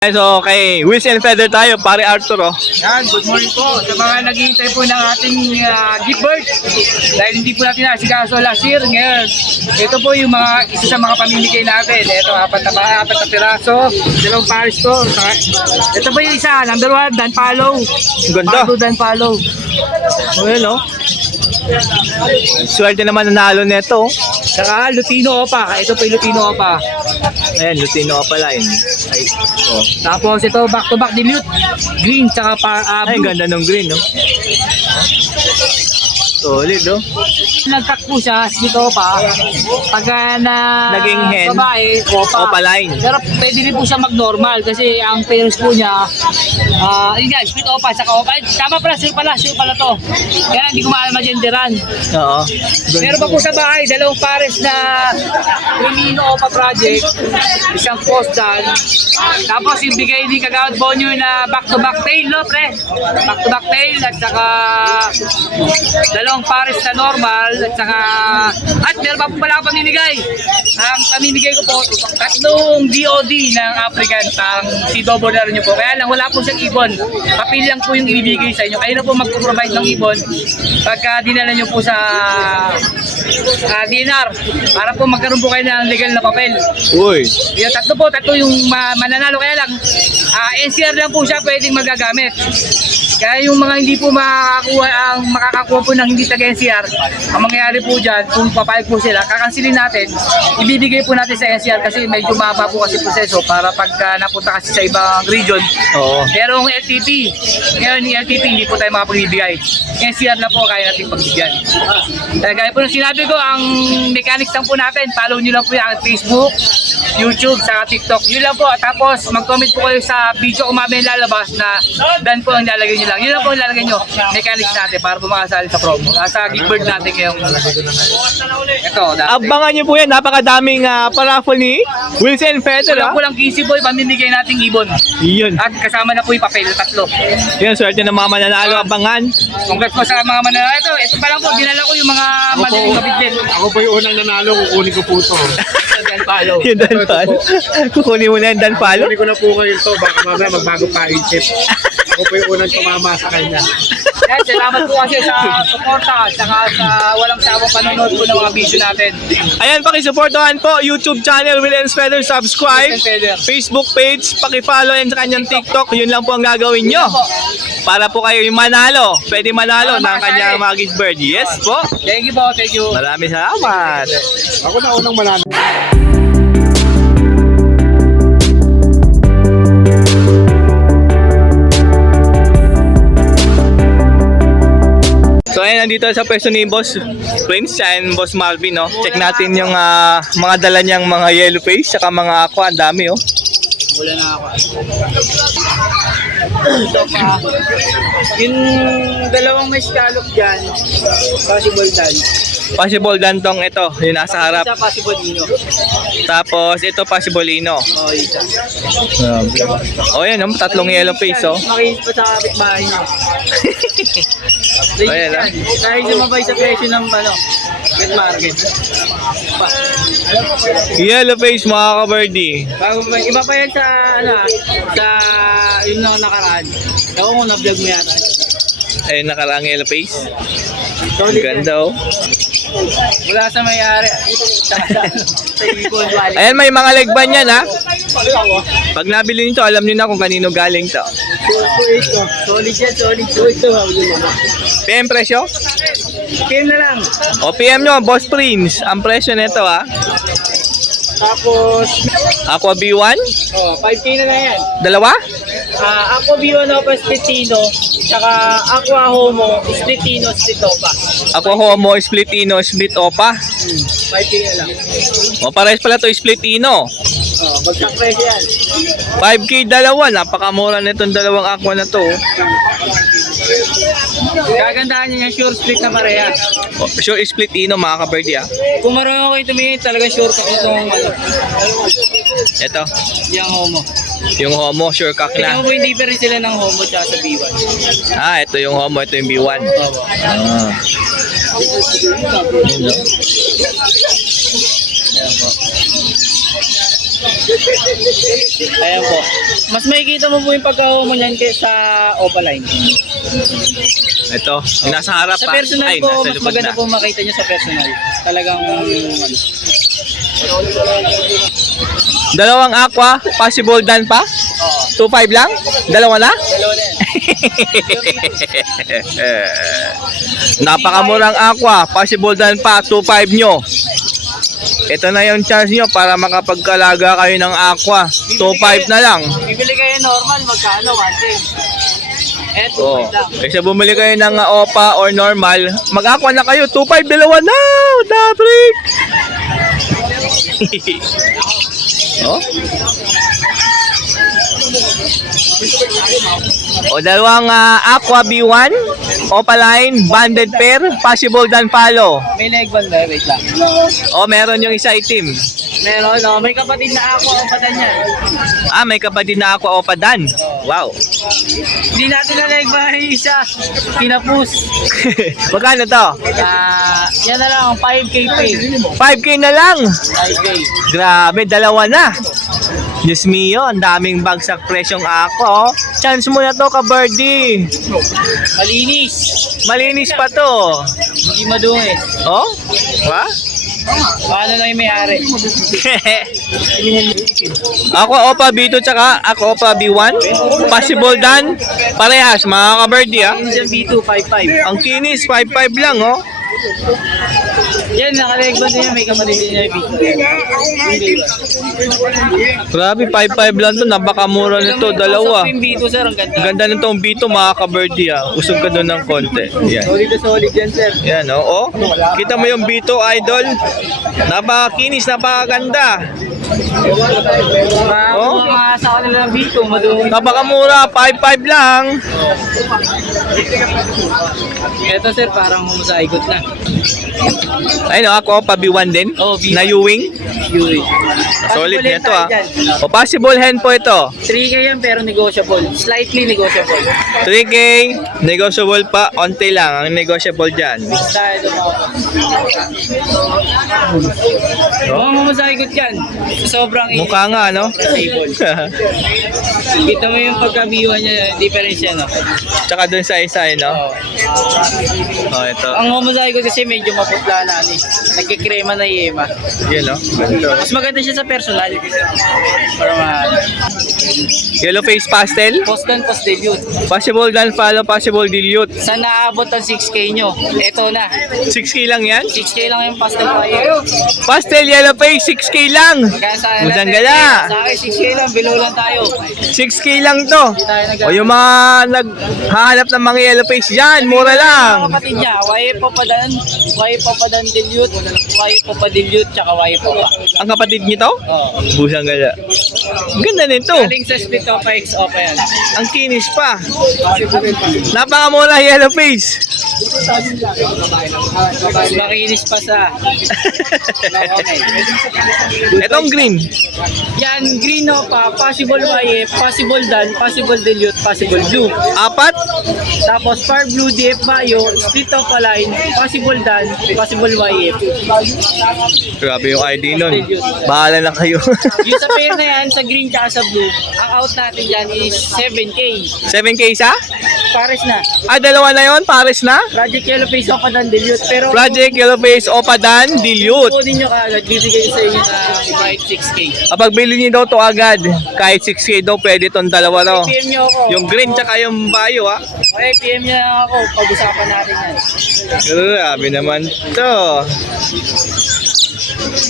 So, kay Wheels and Feather tayo, pare Arthur, oh. Yan, good morning po sa mga naghihintay po ng ating gift bird. Dahil hindi po natin nasikaso last year, ngayon, ito po yung isa sa mga pamimigay natin. Ito, apat na piraso, dalawang pares to. Ito po yung isa, number 1, Dan Palo. Ganda. Dan Palo. Well, oh. Swerte naman nanalo nito. Saka Lutino Opa. Ito po yung Lutino Opa. Ayan, Lutino Opa line. Ay, oh. Tapos ito, back-to-back dilute. Green, saka Ay, blue. ganda ng green, no? Solid, oh. Nagkak po siya, dito pa. Pagka na Naging hen. babae, Opa. Opa line. Pero pwede rin po siya mag-normal kasi ang parents po niya, yun nga, split Opa, saka Opa. Ay, tama pala, sure pala to. Kaya hindi ko maalam ma-genderan. Oo. Meron pa po sa bahay, dalawang pares na Remino Opa project, isang postal. Tapos yung bigay ni Kagawad Bonyo na back-to-back tail, no, pre? Back-to-back tail at saka dalawang pares na normal at meron pa po pala ako pamimigay. Ang pamimigay ko po, tatlong DOD ng African, si Dobo na rin nyo po. Kaya lang wala po siyang ibon. Papel lang po yung ibibigay sa inyo. Kayo na po mag-provide ng ibon pagka dinala nyo po sa DNR para po magkaroon po kayo ng legal na papel. Uy. Yung tatlo yung mananalo. Kaya lang, NCR lang po siya pwedeng magagamit. Kaya yung mga hindi po makakakuha po ng hindi taga-NCR, ang mangyayari po dyan, kung papayag po sila, kakansilin natin, ibibigay po natin sa NCR kasi medyo maba po kasi proseso para pagka napunta kasi sa ibang region. Oo. Pero ang LTP, ngayon yung LTP hindi po tayo makapagbibigay. NCR na po kaya natin pagbigyan. Gaya po ng sinabi ko, ang mechanics lang po natin, follow nyo lang po yung Facebook, YouTube, saka TikTok. Yun lang po. Tapos mag-comment po kayo sa video kung mamaya lalabas na Dan po ang lalagay nyo lang. Yun lang po ang lalagay nyo. Mechanics natin para po makasali sa promo. Sa gift natin ngayong ito. Abangan nyo po yan, napakadaming paraffle ni Wheels and Feather, Wala ah. po lang Kissy Boy, pamimigay nating ibon. Iyon. At kasama na po yung papel, tatlo. Yan, swerte ng mga mananalo, abangan. Congrats po sa mga mananalo. Ito pa lang po, dinala ko yung mga madaling mabitbit. Ako po yung unang nanalo, kukunin ko po ito. Dan Palo. Yung Dan Palo. Kukunin mo na yung Dan Palo. Kukunin ko na po kayo ito, baka mamaya magbago pa isip. Ako po yung unang tumama sa kanya. Yan, salamat po kasi sa suporta at saka sa walang sawang panonood po ng mga video natin. Ayan, pakisuportahan po YouTube channel Will and Feather, subscribe. Will and Feather. Facebook page, pakifollow yan sa kanyang TikTok. Yun lang po ang gagawin nyo. Para po kayo yung manalo. Pwede manalo ng kanyang mga gift bird. Yes po. Thank you po, thank you. Maraming salamat. Ako na unang manalo. So ayun, nandito sa pwesto ni Boss Prince and Boss Marvin, no? Check natin yung mga dala niyang mga yellow face, saka mga aqua, ang dami, oh. Wala na ako. Ito pa. Yung dalawang may scallop dyan, possible dan. Possible dantong ito, yung nasa harap. Isa possible ino. Tapos ito possible ino. Oh, isa. Oh, yan, oh, tatlong yellow face, oh. Makinis pa sa kapitbahay niyo. Ayan, ah. Dahil sumabay sa presyo ng wet market. Yellow face, mga ka-birdie. Bago pa, iba pa yan sa sa yung nakaraan. Ewan ko na-vlog mo yata. Ayun, nakarang yellow face. Ang Solid ganda, oh. Wala sa may-ari. Sa Ibon Valley. Ayan, may mga legban yan, ha. Pag nabili nito, alam niyo na kung kanino galing to. Solid yan, solid. PM presyo? PM na lang. O PM nyo, Boss Prince. Ang presyo nito, ha. Tapos, Aqua B1? 5K na lang yan. Dalawa? Aqua B1 Opa Splitino, saka Aqua Homo Splitino Splitopa. Aqua Homo, Split Ino, Split Opa. 5K na lang. O pares pala to Split Ino. Bagsak presyo yan. 5K dalawa. Napakamura nitong dalawang aqua na to. Kagandahan niya yung sure split na parehas. O, sure Split Ino, mga ka-birdie, ha. Kung marunong kayo tumingin, talagang sure ka itong Ito, yung Homo. yung Homo, sure cock Tingnan na. mo po yung difference sila ng Homo tsaka sa B1. Ito yung Homo, ito yung B1. Ah. Yun, no? Ayan po. Mas makikita mo po yung pagka-homo niyan sa Opaline. Ito, yung nasa harap Sa pa. personal Ay, po, nasa mas likod maganda na. po makita niyo sa personal. Talagang ano. Dalawang aqua, possible dan pa? Oo. 2.5 lang? Dalawa na? Dalawa na yan. Napakamurang aqua, possible dan pa, 2.5 nyo. Ito na yung chance nyo para makapagkalaga kayo ng aqua. 2.5 na lang. Bibili kayo normal, magkano? 110. Eh, 2 Oh. lang. Kasi bumili kayo ng OPA or normal, mag-aqua na kayo. 2.5, dalawa na! Dabrik! Oh? O dalawang aqua B1, Opaline, banded pair, possible dan follow. May leg band ba? Wait lang. O meron yung isa itim. Meron, no? May kapatid na ako ang patan yan. Ah, may kapatid na aqua Opa Dan. Wow. Hindi natin na leg band yung isa. Pinapus. Magkano to? Yan na lang, 5K pay. 5K na lang. 5K. Grabe, dalawa na. Diyos mio, ang daming bagsak presyong ako. Chance mo na to, ka-birdie. Malinis. Malinis pa to. Hindi madungis. Oh? Wa? Paano na yung may-ari? Ako Opa B2 tsaka ako Opa B1. Possible dan. Parehas, mga ka-birdie ah. Yung B2, 5.5. Ang kinis, 5.5 lang oh. Yan, naka-leg band din yan. May kapatid din yan yung B2. Grabe, 5.5 lang to. Napakamura nito, dalawa. Yung B2, sir, ang ganda. Ang ganda nitong B2 mga ka-birdie ah. Usog ka doon ng konti. Yan. Solid na solid yan, sir. Yan oh. Kita mo yung B2 idol. Napakakinis, napakaganda. Oh. Mga sa kanila ng B2, madungis. Napakamura, 5.5 lang. Ito, sir, parang humusaikot na. Ayun ako, pa B1 din. Oh, B1. Na Ewing. Yui. Solid Possible nito tayo ah. dyan. O possible hen po ito. 3K yan pero negotiable. Slightly negotiable. 3K, negotiable pa, onti lang ang negotiable dyan. Dahil doon ako. Mga mamasahigot yan. Sobrang Mukha nga, no? stable. Kita mo yung pagkabiwa niya, difference yan, no? Tsaka dun sa isa, no? Oo. Oh, ito. Ang mamasahigot kasi medyo maputla na, ano eh. Nagkikrema na yema. Yun, no? Ganito. Mas maganda siya sa personal. Para Yellow face pastel. post dan post debut. Possible dan follow, possible dilute. Sa naabot ang 6K nyo, eto na. 6K lang yan? 6K lang yung pastel fire. Pastel yellow face, 6K lang. Kaya sa Musang gala. Sa akin 6K lang, below lang tayo. 6K lang to. Hindi tayo nag- O yung mga naghahanap ng mga yellow face dyan, mura lang. Mga kapatid niya, wae papadan dilute, wae papadilute, tsaka wae papa. Ang kapatid nyo to? Oo. Busang gala. Ang ganda nito. Galing sa split opa X opa yan. Ang kinis pa. Napakamura yellow face. Mas makinis pa sa... Itong green. Yan, green opa, possible wae, possible dan, possible dilute, possible blue. Apat. Tapos far blue DF Bayo, split opa line, possible dan, possible wae. Grabe yung ID nun. Bahala na kayo. Yung sa pair na yan, sa green tsaka sa blue, ang out natin dyan is 7K. 7K isa? Pares na. Ah, dalawa na yon, pares na. Project Yellow Face opa dan dilute. Pero Project Yellow Face Opadan Dilute. kung kunin nyo kaagad, bibigay sa inyo na kahit 6K. Kapag bili niyo daw to agad, kahit 6K daw, pwede tong dalawa daw. PM nyo ako. Yung green tsaka yung bayo ah. Okay, PM nyo lang ako. Pag-usapan natin yan. Grabe naman to.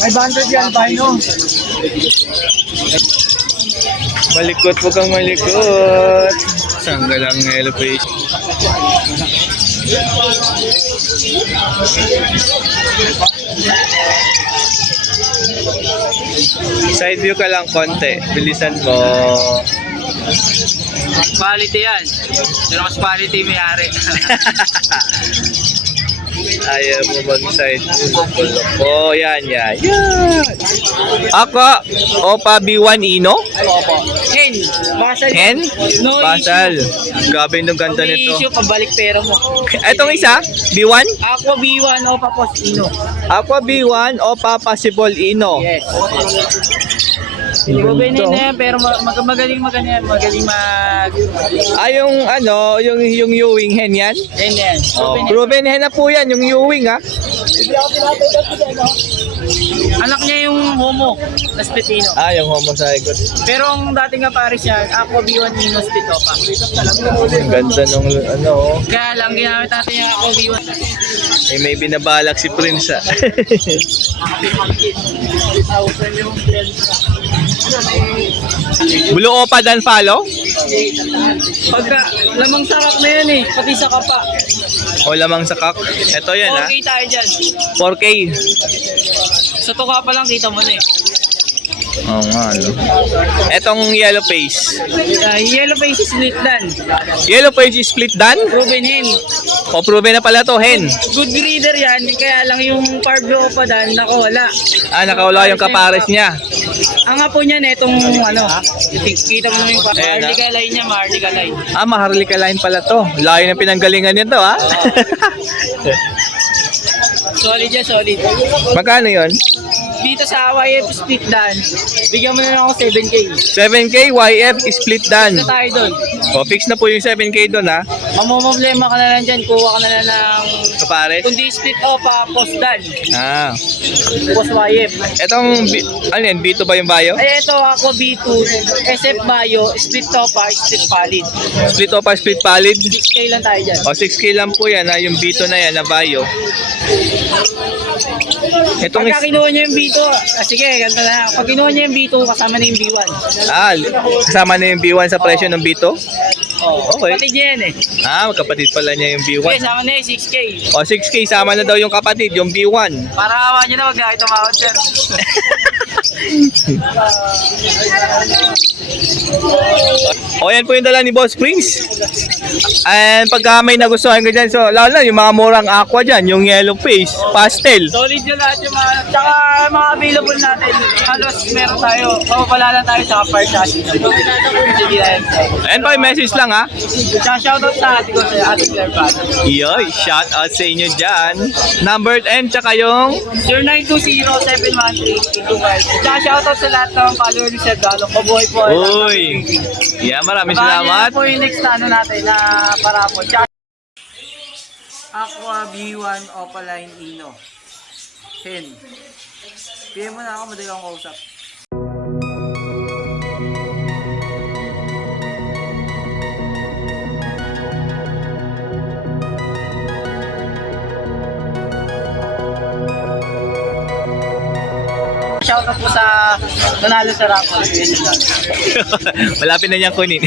500 yan, Bino. Malikot, huwag kang malikot. Sangga lang ng yellow face. Side view ka lang konti. Bilisan mo. Quality yan. Pero mas quality may-ari. Ayaw mo mag-side view. Oh, yan. Ako, Opa B1 Ino. Opo. Hen. Basal. Hen? No Basal. issue. Grabe yung ganda May nito. issue, pabalik pera mo. Itong isa, B1? Aqua B1 o Papos Ino. Aqua B1 Opa Possible Ino. Yes. Ruben Ito. na yan, pero magaling mag... Yung ano, yung Ewing hen yan? Yan. Oh, proven hen na po yan, yung Ewing ha. Anak niya yung homo na spitino. Yung homozygous. Pero ang dating nga pares yan, ako B1 minus spito pa. Ang ganda nung ano, oh. Kaya lang, ginamit natin yung ako B1. May binabalak si Prince ah. Blue Opa dan follow? Pagka, lamang sakak na yan eh, pati sa kapa. O lamang sakak? Ito yan ah. 4K tayo dyan. 4K. Sa tuka pa lang, kita mo na eh. Oo nga, no? Etong yellow face. Yellow face split dan. Yellow face is split dan? Ruben hen. O proven na pala to, hen. Good breeder yan, kaya lang yung Parblo pa dan, nakawala. Nakawala yung kapares niya. Ang apo niya na itong ano, kita mo naman yung Ayan, Maharlika line niya, Maharlika line. Maharlika line pala to. Layo ng pinanggalingan nito, ha? Solid yan, solid. Magkano yon? Dito sa YF split dan, bigyan mo na lang ako 7K. 7K YF split dan. Na tayo doon. O, fix na po yung 7K doon, ha? Mamomblema ka na lang dyan, kuha ka na lang ng... Kapares? Kundi split off, post dan. Post YF. Etong, ano yan? B2 ba yung bio? Ay, ito ako B2, SF Bio, split topa, split palid. Split Opa, split Pallid? 6K lang tayo dyan. O, 6K lang po yan, ha? Yung B2 na yan, na bio. Itong Pagka kinuha niyo yung B2, sige, ganito na. Pag kinuha niyo yung B2, kasama na yung B1. Kasama na yung B1 sa presyo ng B2? Okay. Kapatid niya yan eh. Magkapatid pala niya yung B1. Okay, sama na yung 6K. O, 6K, sama na daw yung kapatid, yung B1. Para awa niyo na, wag na kayo tumawad, sir. O, yan po yung dala ni Boss Prince. And pagka may nagustuhan ka dyan, so lalo na yung mga murang aqua dyan, yung yellow face, pastel. Solid yun lahat yung mga, tsaka mga available natin. Halos meron tayo, mapapala lang tayo sa first chassis. Sige na yan. And pa message lang ha. Tsaka shoutout sa ate ko, sa ate Claire Bata. Yoy, shout out sa inyo dyan. Number and tsaka yung 0920-713-225. Tsaka shoutout sa lahat ng follower ni Sir Dalo. Mabuhay po. Uy. Yeah, maraming salamat. Yan po yung next na ano natin na parapol. Tsaka Aqua B1 Opaline Ino. 10. PM mo na ako, madali akong kausap. Shoutout po sa nanalo sa raffle. Malapit na niyang kunin.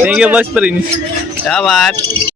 Thank you, Boss Prince. Salamat.